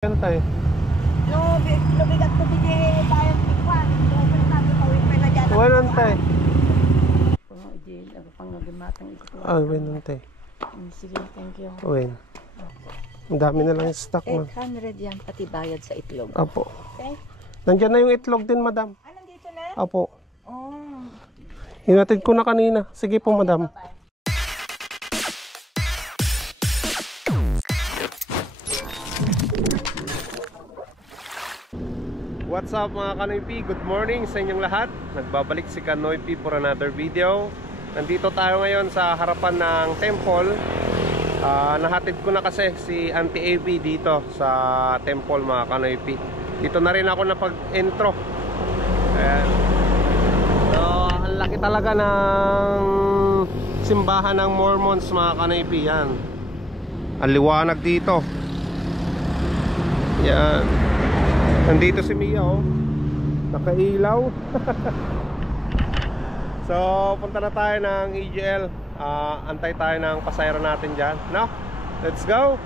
Yan tayo. No, lumigat ko bigay tayo tikwan. Doon na tawid pa na diyan. Wanan tayo. Oh, di pangagamatang ito. Ah, wanan tayo. Sige, thank you. Wen. Ang dami na lang yung stock mo. 800 yan pati bayad sa itlog. Apo. Okay? Nandiyan na yung itlog din, madam. Ah, nandito na? Apo. Oh. Hinatid ko na kanina. Sige po, madam. What's up mga Kanoy P? Good morning sa inyong lahat. Nagbabalik si Kanoy P for another video. Nandito tayo ngayon sa harapan ng temple. Nahatid ko na kasi si Auntie AB dito sa temple mga Kanoy P. Dito na rin ako napag-intro. Ayan. So, ang laki talaga ng simbahan ng Mormons mga Kanoy P. Yan. Ang liwanag dito. Yan. Nandito si Mia, oh. Nakailaw. So, punta na tayo ng EGL. Antay tayo ng pasayro natin dyan. No? Let's go!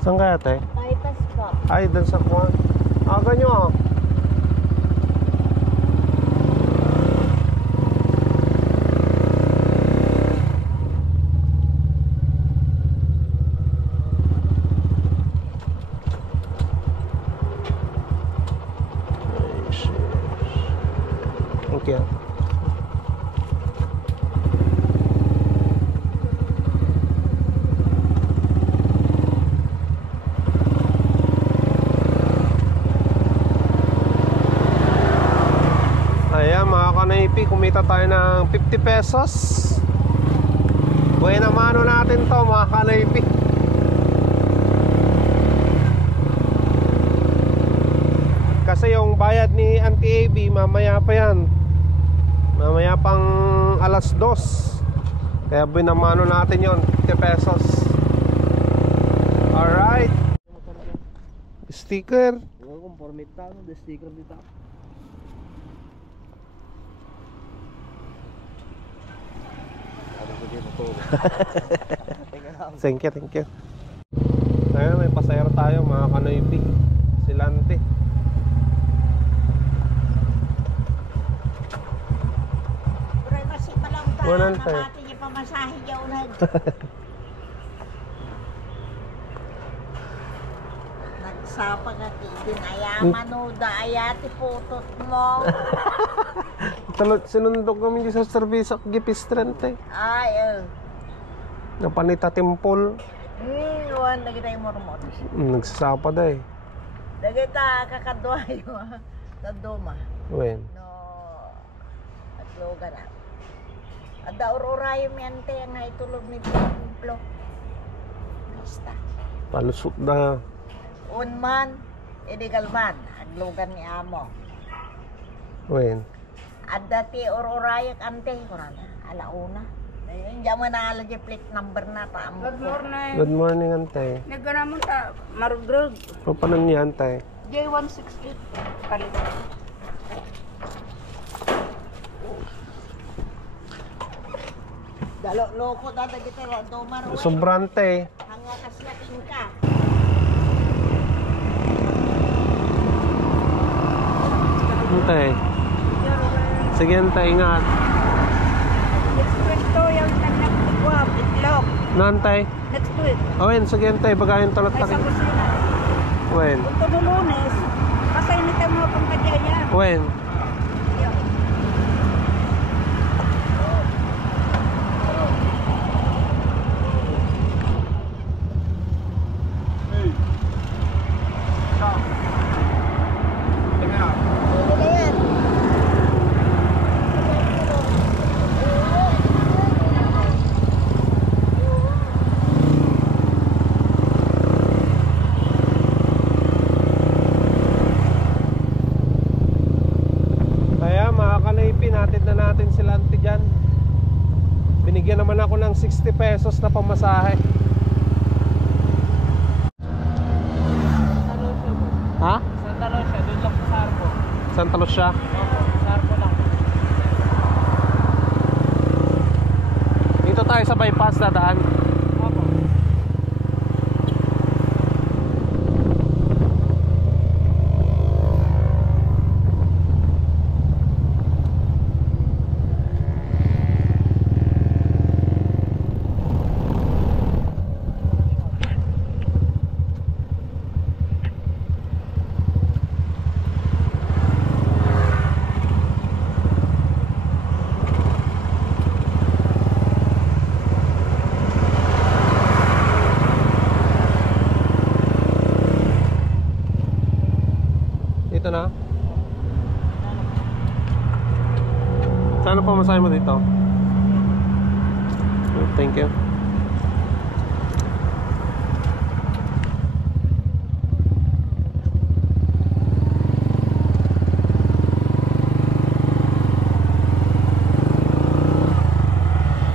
Saan kaya tayo? Bypass po. Ay, dun sa kuwan. Ganyo ah. Okay. Ayan mga Kanaypi, kumita tayo ng 50 pesos. Buena mano natin to mga Kanaypi. Kasi yung bayad ni Auntie AB mamaya pa yan. Mamaya pang alas 2. Kaya binamano natin yon 50 pesos. Alright. Sticker. Conformita, no? De sticker dito. Thank you, thank you. Ayun, may pasayro tayo mga Kanoypi. Silante. Pero masih malang tayo. Wanan tayo. Namati niya pamasahe niya ulan. Nagsapa ka din ayaman o daayati putot mo. Sinundok kami sa service sa Gipistrante. Ay, Napanita Timpol. Luwan lagi tayo mormot. Nagsasapa da eh. Lagi ta kakadwayo. Kaduma. Wen. No, at loga na. Ada urayo mente yang naitulog ni templo. Basta. Palusot da. Unman, illegal man, aglogan ni amo. Wen. Ada ti urayo ante kurana. Alauna. Ayun, jaman na alagi plate number na ta amo. Good morning. Good morning, antay. Nagkanamon ta marudrog. Papanan niya, antay? J168 palit. Dalo loko dada kita ro domar. Sobrante. Hanga kaslaking ka. Antay. Sige, antay, ingat. Next week to yung nagnakuha itlog. Nantay. Next week. Wen, sige, antay. Bagayin talot Ay sa takin. kusina. Wen. Ito no Lunes. Pasay ni tayo mga pangkadya niya. Wen. pinatid na natin sila ante dyan. Binigyan naman ako ng 60 pesos na pamasahe. Ha? Santa Rosa, doon lang sa Sarko. Santa Lucia? Opo, Sarko lang. Dito tayo sa bypass na daan. Opo. Dito na. Saan pa masahe mo dito? Thank you.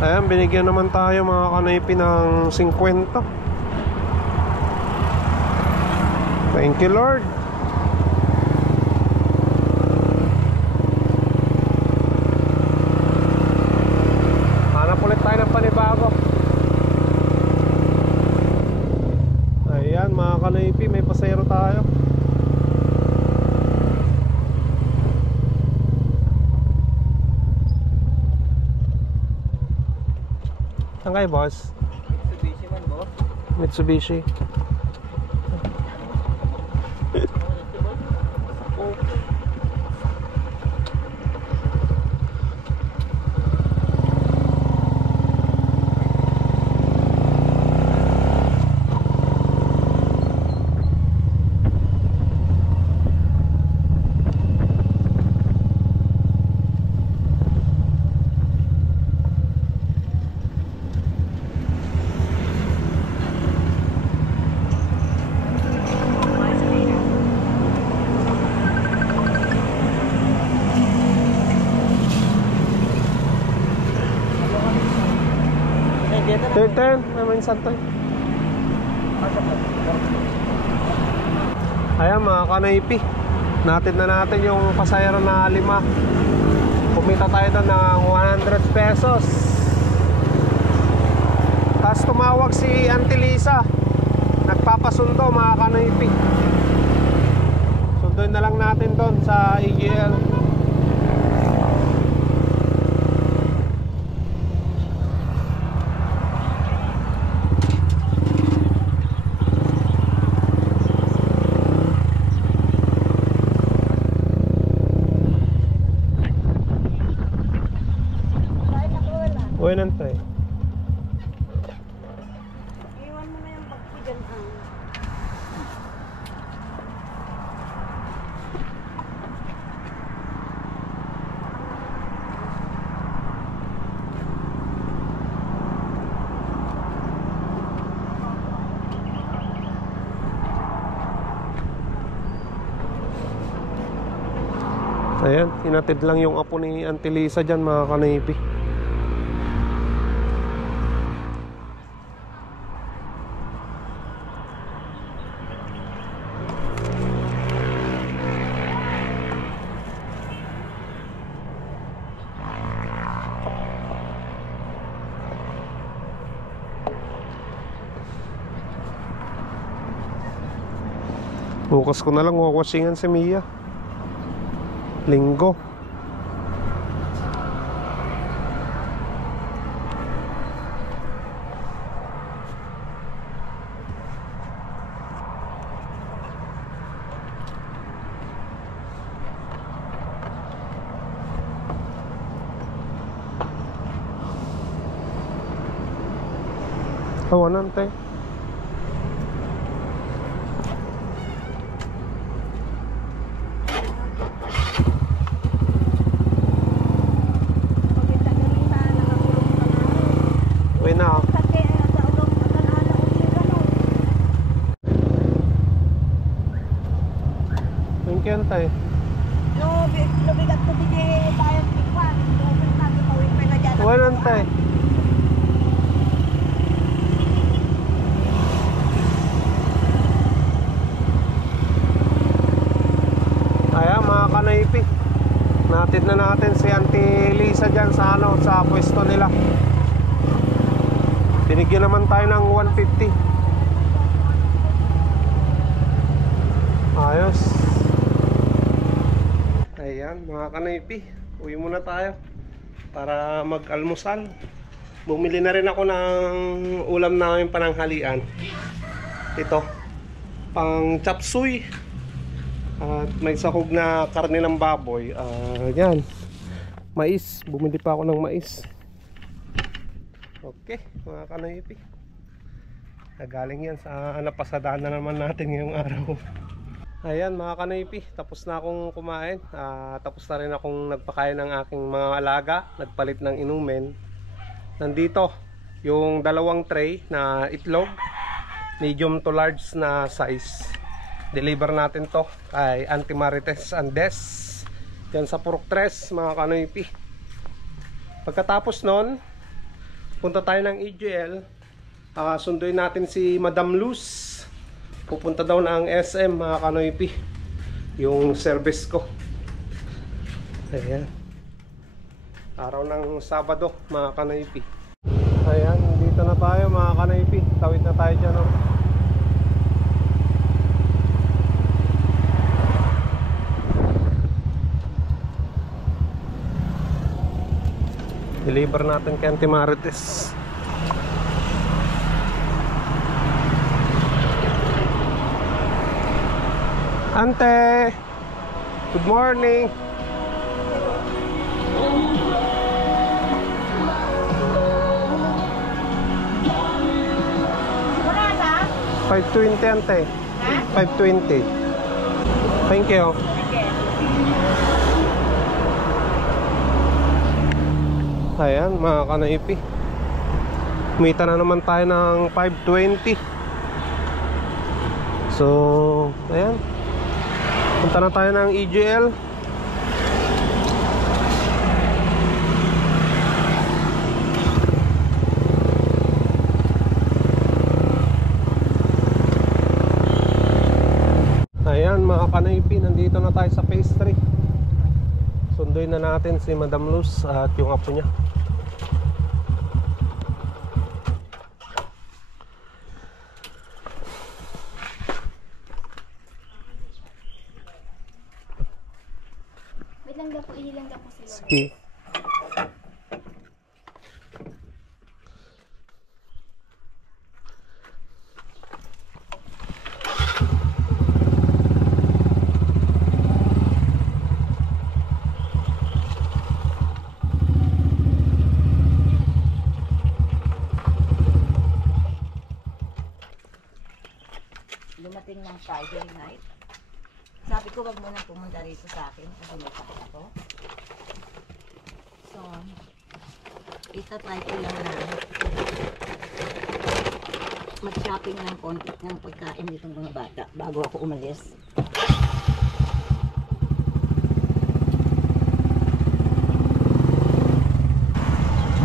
Ayan, binigyan naman tayo mga kanoypi ng 50. Thank you, Lord. Hanap ulit tayo ng panibago. Ayan mga kanoypi, may pasero tayo. Saan kayo, boss? Mitsubishi man, boss. Mitsubishi. Turn, naman santoy. Ayan mga kanaypi, natin na natin yung pasayro na 5. Kumita tayo doon ng 100 pesos. Tapos tumawag si Auntie Lisa, nagpapasundo mga kanaypi. Sunduin na lang natin doon sa EGL. Uy, nantay. Iwan mo na yung bag ko dyan, ah. Ayan, tinatid lang yung apo ni Auntie Lisa dyan mga kanaypi. Bukas ko na lang wawashingan si Mia. Linggo. Tawanan tayo. Pagkita ka rin sa nakakulong ka na. Uwi na ako. Kasi sa ulong pagkanaala ulit ka no. Thank you, Antay. No, lubigat ko din tayong tikwa. Walang tayo. Ayan mga kanaypi, natid na natin si Auntie Lisa dyan sa ano, sa pwesto nila. Binigyan naman tayo ng 150. Ayos. Ayan mga kanaypi, uwi muna tayo para mag-almusal. Bumili na rin ako ng ulam namin pananghalian. Ito, pang chop suey. At may sahog na karne ng baboy. Yan, mais, bumili pa ako ng mais. Okay mga kanaypi, nagaling yan sa napasadaan na naman natin ngayong araw. Ayan mga kanaypi, tapos na akong kumain. Tapos na rin akong nagpakain ng aking mga alaga. Nagpalit ng inumin. Nandito yung dalawang tray na itlog, medium to large na size. Deliver natin to kay Auntie Marites Andes dyan sa Purok 3 mga kanaypi. Pagkatapos nun, punta tayo ng EGL. Sunduin natin si Madam Luz. Pupunta daw na ang SM mga kanaypi, yung service ko. Ayan, araw ng Sabado mga kanaypi. Ayan, dito na tayo mga kanaypi. Tawid na tayo dyan, oh. Deliver natin kay Auntie Marites. Ante, good morning. Wala na? 520 ante. 520. Thank you. Ayan mga kanaypi, kumita na naman tayo ng 520. So ayan, punta na tayo ng EGL. Ayan mga kanaypi, nandito na tayo sa phase 3. Sunduin na natin si Madam Luz at yung apo niya. Wait lang daw po, ihilang daw po sila. Sige. Dumating ng Friday night. Sabi ko wag mo nang pumunta rito sa akin kasi may sakit ako. So, itatry ko lang na mag-shopping ng konti ng pagkain dito mga bata bago ako umalis.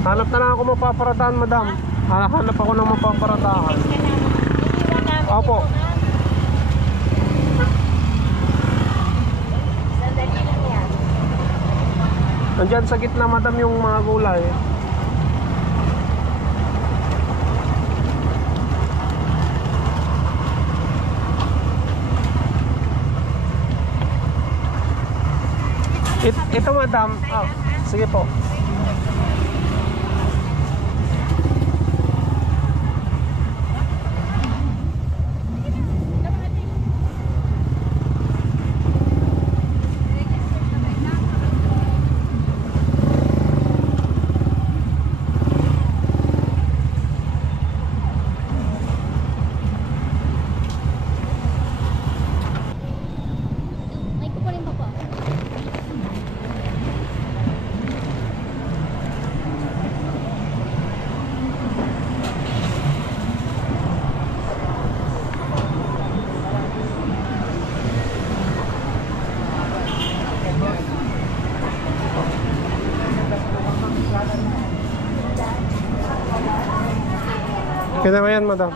Hanap na lang ako mapaparadahan, madam. Hanap ako ng mapaparadahan. Iniwan namin Opo. ito, ha? Sandali lang yan. Nandyan sa gitna, madam, yung mga gulay. Ito, madam. Sige po. May ko pa rin pa po. Okay na ba yan, madam?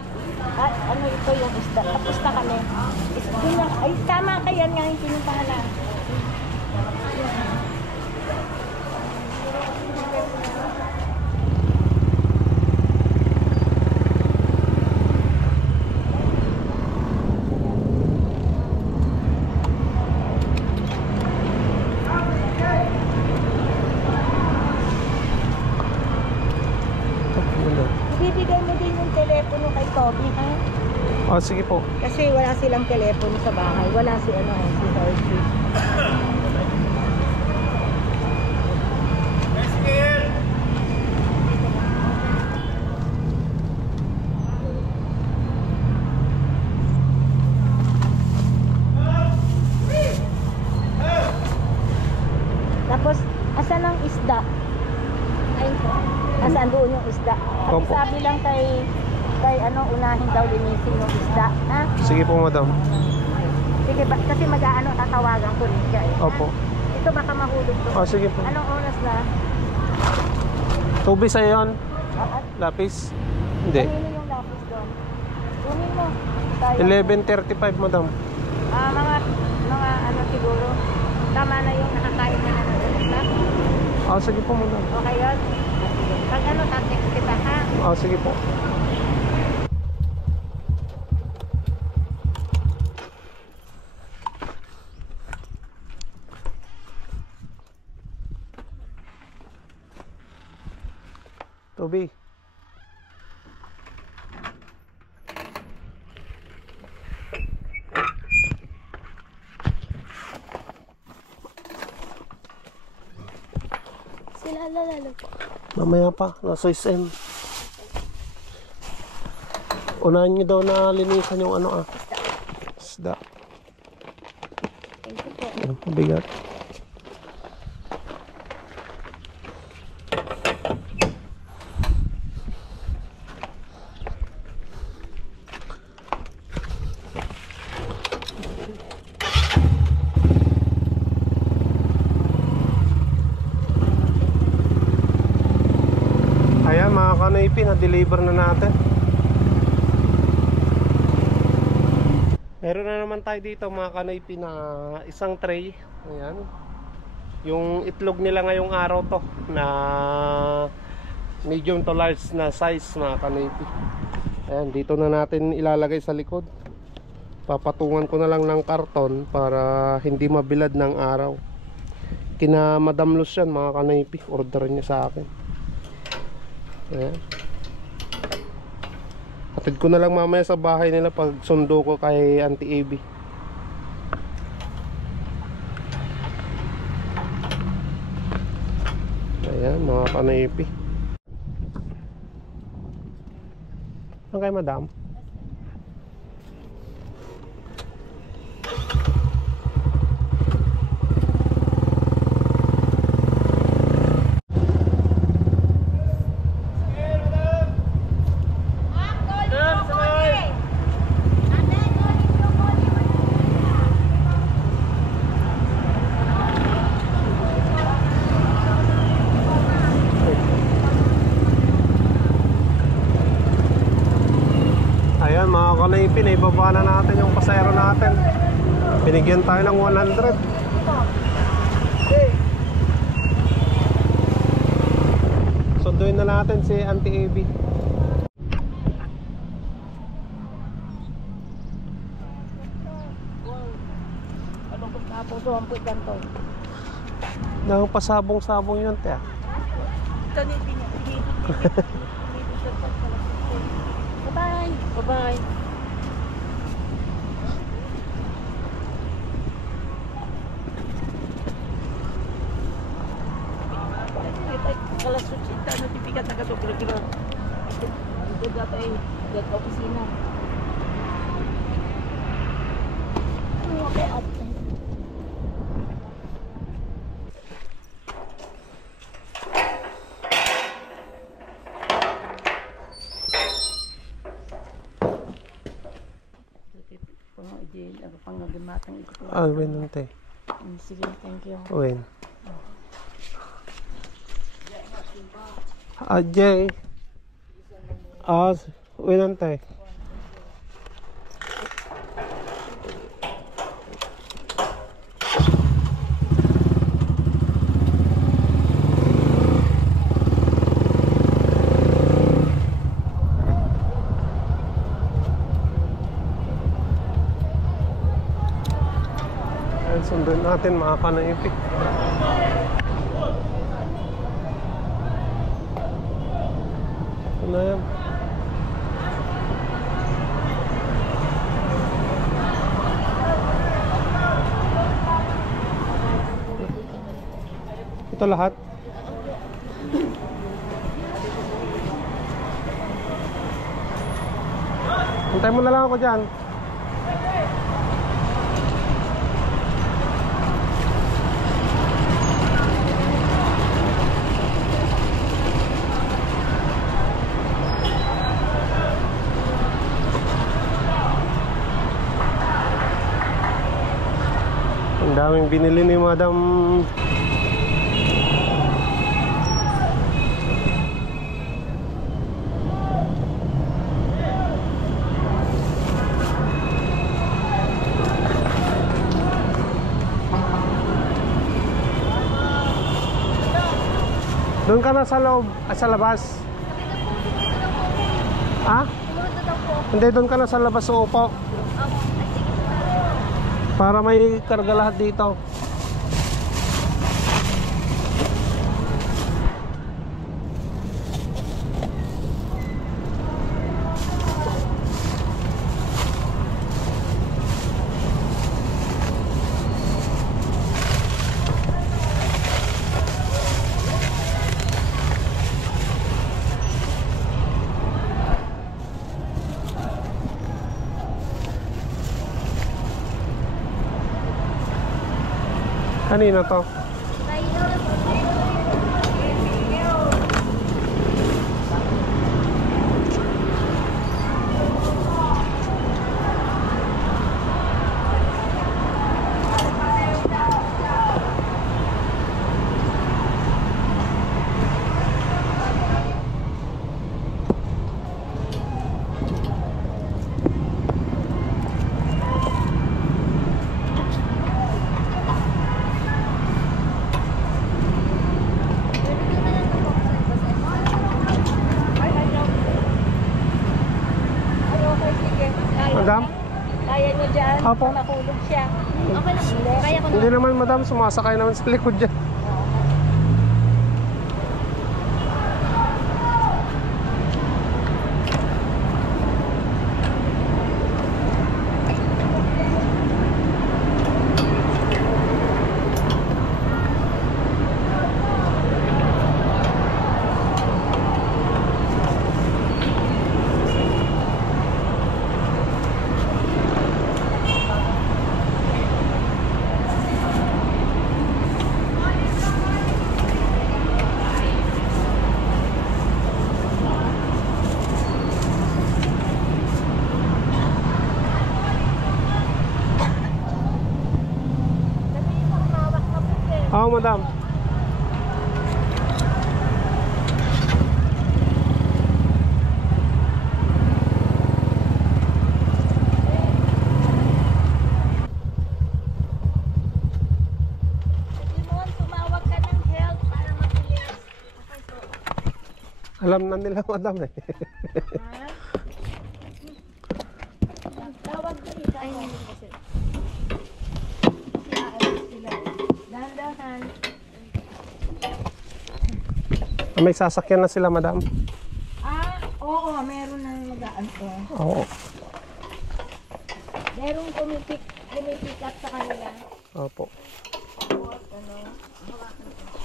Ano ito yung isda? Tapos na kami. Ay, tama ka yan nga yung pinuntahan na. Ibibigay mo din yung telepono kay Toby, ha? Oh, sige po. Kasi wala silang telepono sa bahay. Wala si si Dorothy. Tapos, asan ang isda? Ayun po. Asan doon yung isda? Opo. Sabi lang kay unahin daw linisin yung isda, ha? Sige po, madam. Sige, kasi tatawagan ko rin siya, eh. Opo. Ito baka mahulog to. Oh, sige po. Anong oras na? Tubi sa'yo yun? At Lapis? Hindi. kanino yung lapis doon? Kunin mo. Tayo. 11:35, madam. Mga ano siguro. Tama na yung nakakain na ng isda. Oh, sige po, madam. Okay yun? Pag tatext kita, ha? Oh, sige po. Toby. Sila lalo po. Mamaya pa, nasa SM. Unahan nyo daw na linisan yung isda. Thank you po. Ang bigat. Ayan mga kanoypi, na-deliver na natin. Meron na naman tayo dito mga kanoypi na isang tray. Ayan. Yung itlog nila ngayong araw to na medium to large na size mga kanoypi. Ayan, dito na natin ilalagay sa likod. Papatungan ko na lang ng karton para hindi mabilad ng araw. Kina Madam Luz yan mga kanoypi, order niya sa akin. Ayan. Hatid ko na lang mamaya sa bahay nila pag sundo ko kay Auntie AB. Ayan mga kanoypi. Ano kay madam? Ayan mga kanoypi, naibaba na natin yung pasayro natin. Binigyan tayo ng 100. Sunduin na natin si Auntie AB. Ano kung napusuhan po dyan to? Nang pasabong-sabong yun, te. Bye-bye. Bye-bye. Kalas susita na tipikat na kaso kira-kira. Ito dapat ay opisina. Okay, ate. Win nun, te. Sige, thank you. Win. Ajay. Winantay. Sundin natin mga kanaipik. Ano yan? Ito lahat? Hintay mo na lang ako dyan. Ang daming binili ni Madam. Doon ka na sa loob, sa labas. Ha? Hindi, doon ka na sa labas sa upo. Para may karga lahat dito. Kanina to? Madam? Kaya niyo dyan? Opo. Makulog siya. Okay lang. Kaya ko Hindi naman madam, sumasakay naman sa likod dyan. Oo, madam. tumawag ka ng help para mabilis. Okay po. Alam na nila madam eh. Tawag ka rin. Ay, hindi kasi. Dahan-dahan. May sasakyan na sila madam. Oo, meron na magaan ko. Oo. Merong pumipick up sa kanila. Opo. Tapos, hawakan ko.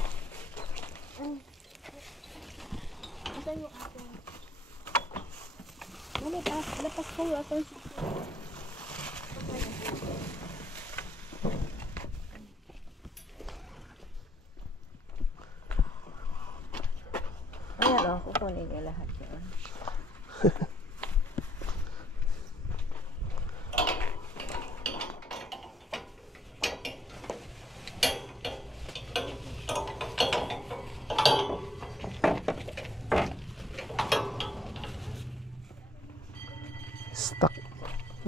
Asan yung ating? Lapas kayo. Asan si... Ayan o, kukunin niya lahat yun.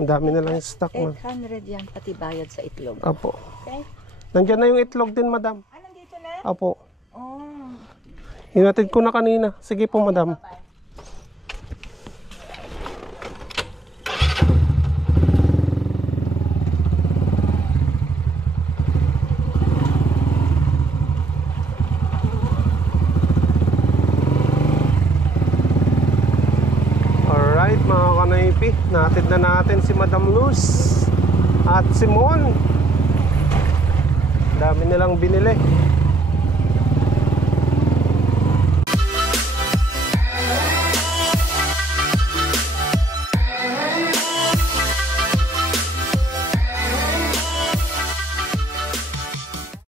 Ang dami nilang stock, ma'am. 800 yan, pati bayad sa itlog. Opo. Okay? Nandiyan na yung itlog din, madam. Ah, nandito na? Opo. Oh. Hinatid ko na kanina. Sige po, madam. Alright, mga kanaypi. Natid na natin si Madam Luz at si Mon. Dami nilang binili.